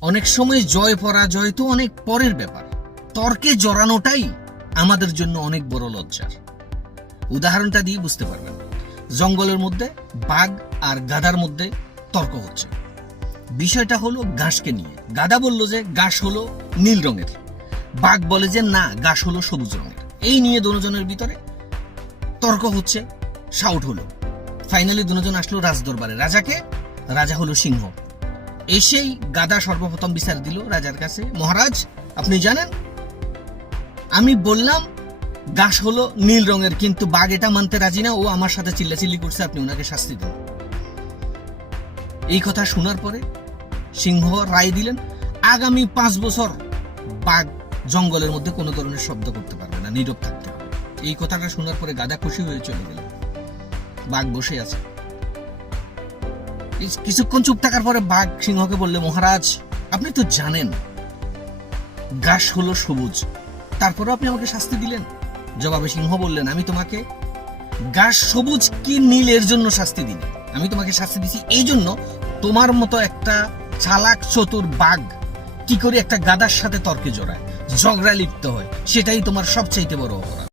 অনেক সময় জয় পরাজয় তো অনেক পরের ব্যাপার। তর্কে জড়ানোটাই আমাদের জন্য অনেক বড় লজ্জার। উদাহরণটা দিয়ে বুঝতে পারবেন। জঙ্গলের মধ্যে বাঘ আর গাধার মধ্যে তর্ক হচ্ছে। বিষয়টা হলো ঘাসকে নিয়ে। গাধা বলল যে ঘাস হলো নীল রঙের। বাঘ বলে যে না, ঘাস হলো সবুজ রঙের। এই নিয়ে দুজনের ভিতরে তর্ক হচ্ছে শাউট হলো। ফাইনালি দুজন আসলো রাজদরবারে। রাজাকে, রাজা হলো সিংহ। এসেই গাদা সর্বপ্রথম বিচার দিল রাজার কাছে। মহারাজ, আপনি জানেন? আমি বললাম, গাছ হলো নীল রঙের, কিন্তু বাঘ এটা মানতে রাজি না, ও আমার সাথে চিল্লাচিল্লি করছে, আপনি ওনাকে শাস্তি দেন। এই কথা শোনার পরে সিংহ রায় দিলেন, আগামী পাঁচ বছর বাঘ জঙ্গলের মধ্যে কোনো ধরনের শব্দ করতে পারবে না, নীরব থাকতে এই কথাটা শোনার পরে গাদা খুশি হয়ে চলে গেল বাঘ বসে আছে। কিছুক্ষণ চুপ থাকার পরে বাঘ সিংহকে বললে, মহারাজ, আপনি তো জানেন ঘাস হলো সবুজ। তারপরেও আপনি আমাকে শাস্তি দিলেন? জবাবে সিংহ বললেন, আমি তোমাকে ঘাস সবুজ কি নীল এর জন্য শাস্তি দিই? আমি তোমাকে শাস্তি দিছি এই জন্য তোমার মতো একটা চালাক চতুর বাঘ কি করে একটা গাদার সাথে তর্কে জড়ায় ঝগড়া লিপ্ত হয়, সেটাই তোমার সবচাইতে বড় অপরাধ।